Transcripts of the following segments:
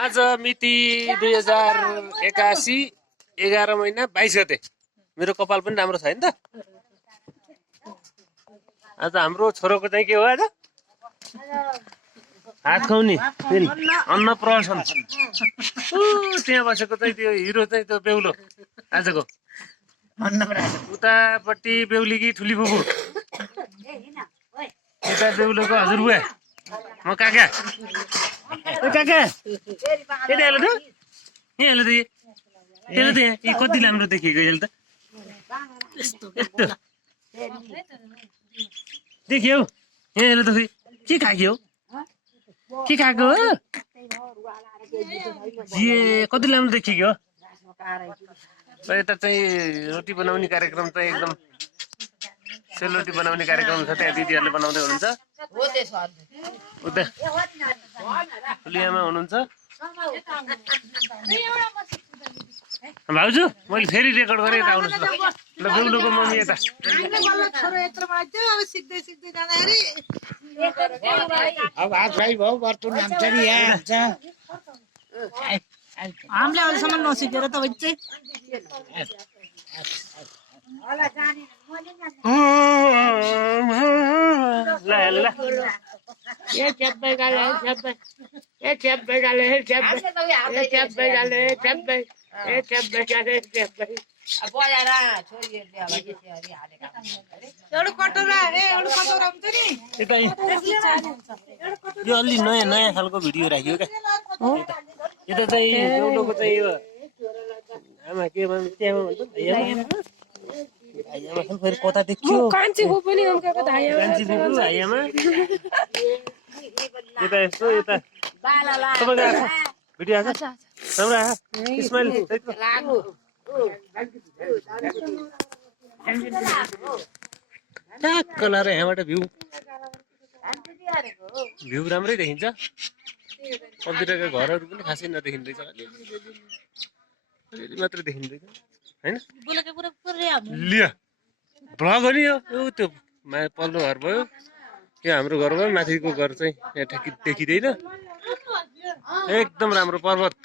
आज मिति 2081 11 महिना 22 गते। मेरो कपाल पनि राम्रो छैन त। आज हाम्रो छोरोको चाहिँ के हो आज? हात खुवाउने अन्नप्राशन। त्यहाँ बसेको चाहिँ त्यो हिरो चाहिँ त्यो बेहुलो आजको। उतापट्टि बेहुलीकी ठुली फुपू, यता बेहुलोको हजुरबुवा, म काका। काका यता हेर्नु त, यहाँ हेर्नु त, हेर्नु त, यहाँ कति राम्रो देखिएको हेर्नु त। यस्तो देखियो यहाँ हेर्नु त, के खायो के खाएको हो? कति राम्रो देखियो हो। यता चाहिँ रोटी बनाउने कार्यक्रम चाहिँ एकदम सेलरोटी बनाउने कार्यक्रम छ। त्यहाँ दिदीहरूले बनाउँदै हुनुहुन्छ। उता ठुलियामा हुनुहुन्छ। भाउजू मैले फेरि रेकर्ड गरेँ, यता आउनुहोस् ल। बेहुलोको मम्मी यता। हामीले अहिलेसम्म नसिकेर त बच्चे यो अलि नयाँ नयाँ खालको भिडियो राखियो क्या। यता चाहिँ बेहुलोको चाहिँ यो आमा के भन्छ, त्यहाँ भन्छ धाइयामा फेरि कता देखियो कान्छी फुपू पनि उनको धाइयामा। यता यस्तो यता तपाईँको आएको भिडियो आएको राम्रो आएको स्माइल ट्याक्क लाएर यहाँबाट भ्यू राम्रै देखिन्छ। कतिवटा घरहरू पनि खासै नदेखिँदैछ, अलिअलि मात्रै देखिँदैछ होइन। लियो भ्लग हो नि यो त्यो पल्लो घर भयो, यो हाम्रो घर भयो। माथिको घर चाहिँ यहाँ देखिँदैन। एकदम राम्रो पर्वत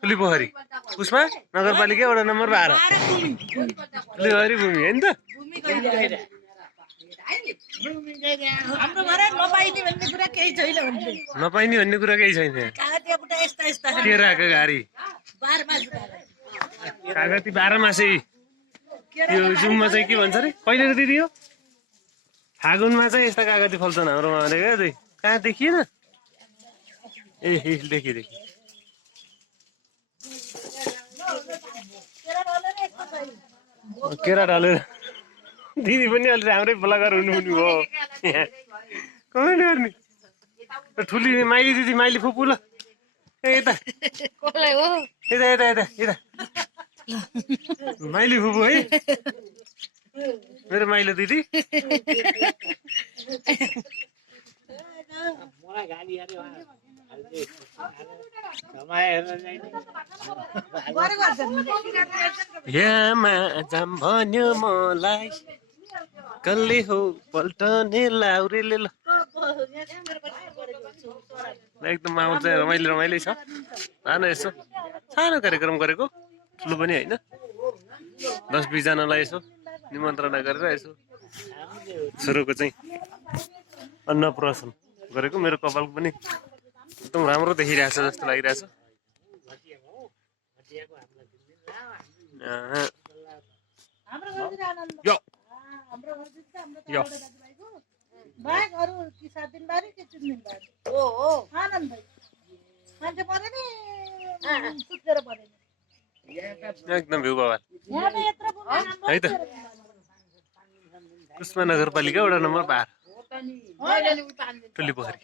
ठुलीपोखरी, उसमा नगरपालिका वडा नम्बर 12 ठुलीपोखरी भूमि होइन त। नपाइने भन्ने कुरा केही छैन। केराको गाडी कागती 12 मासे। यो जुममा चाहिँ के भन्छ अरे कहिले र दिदी? यो फागुनमा चाहिँ यस्ता कागती फल्छन् हाम्रोमा भनेको चाहिँ। कहाँ देखिएन? ए देखियो। केरा ढलेर दिदी पनि अलि राम्रै ब्लगर हुनुहुने हो। कमेन्ट गर्ने ठुली माइली दिदी, माइली फुपू ल यता यता यता यता यता माइली फुपू है, मेरो माइलो दिदी। भन्यो मलाई कसले हो पल्टने लाउरेले ल। एकदम माहौल चाहिँ रमाइलो छ। सानो यसो सानो कार्यक्रम गरेको, ठुलो पनि होइन। 10-20 जनालाई यसो निमन्त्रणा गरेर यसो छोरोको चाहिँ अन्नप्राशन गरेको। मेरो कपाल पनि एकदम राम्रो देखिरहेछ जस्तो लागिरहेछ। एकदम भ्यू बाबा है त। कुष्मा नगरपालिका वडा नम्बर 12 ठुलीपोखरी।